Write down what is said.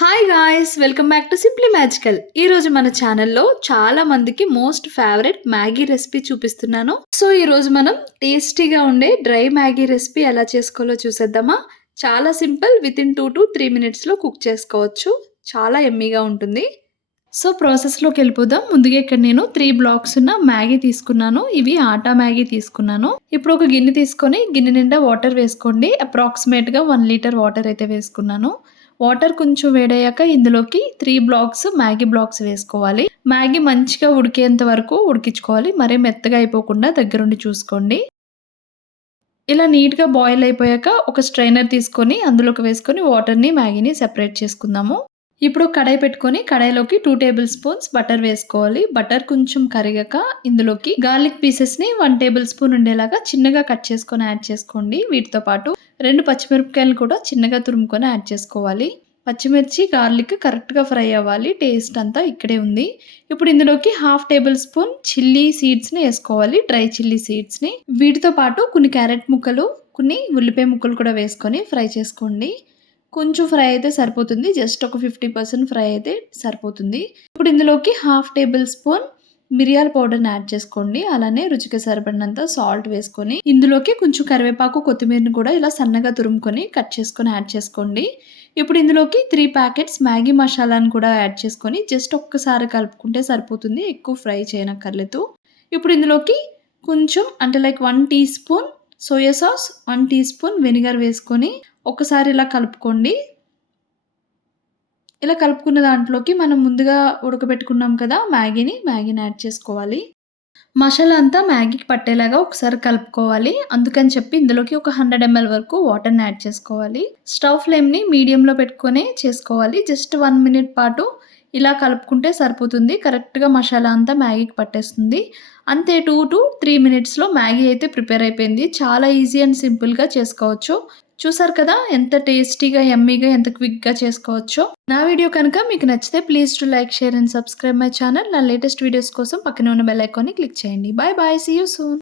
Hi guys! Welcome back to simply magical. ఈరోజు మన ఛానల్‌లో చాలా మందికి మోస్ట్ ఫేవరెట్ మ్యాగీ రెసిపీ చూపిస్తున్నాను. సో, ఈరోజు మనం టేస్టీగా ఉండే డ్రై మ్యాగీ రెసిపీ ఎలా చేసుకోవాలో చూసేద్దామా? చాలా సింపుల్. వితిన్ 2-3 మినిట్స్‌లో కుక్ చేసుకోవచ్చు. చాలా యమ్మీగా ఉంటుంది. సో, ప్రాసెస్‌లోకెళ్ళిపోదాం. ముందుగా ఇక్కడ నేను 3 బ్లాక్స్ ఉన్న మ్యాగీ తీసుకున్నాను. ఇవి ఆటా మ్యాగీ తీసుకున్నాను. ఇప్పుడు ఒక గిన్నె తీసుకొని గిన్నె నిండా వాటర్ వేసుకోండి. అప్రాక్సిమేట్‌గా 1 లీటర్ వాటర్ అయితే వేసుకున్నాను. వాటర్ కొంచెం వేడయ్యాక ఇందులోకి 3 బ్లాక్స్ మ్యాగీ బ్లాక్స్ వేసుకోవాలి. మ్యాగీ మంచిగా ఉడికేంత వరకు ఉడికించుకోవాలి. మరీ మెత్తగా అయిపోకుండా దగ్గరుండి చూసుకోండి. ఇలా నీట్‌గా బాయిల్ అయిపోయాక ఒక స్ట్రైనర్ తీసుకొని అందులోకి వేసుకొని వాటర్‌ని, మ్యాగీని సెపరేట్ చేసుకుందాము. ఇప్పుడు కడాయి పెట్టుకొని కడాయిలోకి 2 టేబుల్ స్పూన్స్ బటర్ వేసుకోవాలి. బటర్ కొంచెం కరిగాక ఇందులోకి గార్లిక్ పీసెస్‌ని 1 టేబుల్ స్పూన్ ఉండేలాగా చిన్నగా కట్ చేసుకొని యాడ్ చేసుకోండి. వీటితో పాటు 2 పచ్చిమిరపకాయలు కూడా చిన్నగా తురుముకొని యాడ్ చేసుకోవాలి. పచ్చిమిర్చి, గార్లిక్ కరెక్ట్‌గా ఫ్రై అవ్వాలి. టేస్ట్ అంతా ఇక్కడే ఉంది. ఇప్పుడు ఇందులోకి హాఫ్ టేబుల్ స్పూన్ చిల్లీ సీడ్స్‌ని ఏసుకోవాలి. డ్రై చిల్లీ సీడ్స్‌ని. వీటితో పాటు కొన్ని క్యారెట్ ముక్కలు, కొన్ని ఉల్లిపాయ ముక్కలు కూడా వేసుకొని ఫ్రై చేసుకోండి. కొంచెం ఫ్రై అయితే సరిపోతుంది. జస్ట్ ఒక 50% ఫ్రై అయితే సరిపోతుంది. ఇప్పుడు ఇందులోకి హాఫ్ టేబుల్ స్పూన్ మిరియాల పౌడర్‌ని యాడ్ చేసుకోండి. అలానే రుచికి సరిపడినంత సాల్ట్ వేసుకొని, ఇందులోకి కొంచెం కరివేపాకు, కొత్తిమీరని కూడా ఇలా సన్నగా తురుముకొని కట్ చేసుకొని యాడ్ చేసుకోండి. ఇప్పుడు ఇందులోకి 3 ప్యాకెట్స్ మ్యాగీ మసాలాను కూడా యాడ్ చేసుకొని జస్ట్ ఒక్కసారి కలుపుకుంటే సరిపోతుంది. ఎక్కువ ఫ్రై చేయనక్కర్లేదు. ఇప్పుడు ఇందులోకి కొంచెం అంటే like 1 teaspoon soya sauce, 1 teaspoon vinegar వేసుకొని ఒక్కసారి ఇలా కలుపుకోండి. ఇలా కలుపుకున్న దాంట్లోకి మనం ముందుగా ఉడకబెట్టుకున్నాం కదా మ్యాగీని యాడ్ చేసుకోవాలి. మసాలా అంతా మ్యాగీకి పట్టేలాగా ఒకసారి కలుపుకోవాలి. అందుకని చెప్పి ఇందులోకి ఒక 100 ఎంఎల్ వరకు వాటర్‌ని యాడ్ చేసుకోవాలి. స్టవ్ ఫ్లేమ్‌ని మీడియంలో పెట్టుకొనే చేసుకోవాలి. జస్ట్ 1 మినిట్ పాటు ఇలా కలుపుకుంటే సరిపోతుంది. కరెక్ట్‌గా మసాలా అంతా మ్యాగీకి పట్టేస్తుంది. అంతే 2-3 మినిట్స్‌లో మ్యాగీ అయితే ప్రిపేర్ అయిపోయింది. చాలా ఈజీ అండ్ సింపుల్‌గా చేసుకోవచ్చు. చూసారు కదా! ఎంత టేస్టీగా, యమ్మీగా, ఎంత క్విక్‌గా చేసుకోవచ్చో. నా వీడియో కనుక మీకు నచ్చితే please do like, share and subscribe my channel. నా లేటెస్ట్ వీడియోస్ కోసం పక్కనే ఉన్న బెల్ ఐకాన్‌ని క్లిక్ చేయండి. Bye bye. See you soon.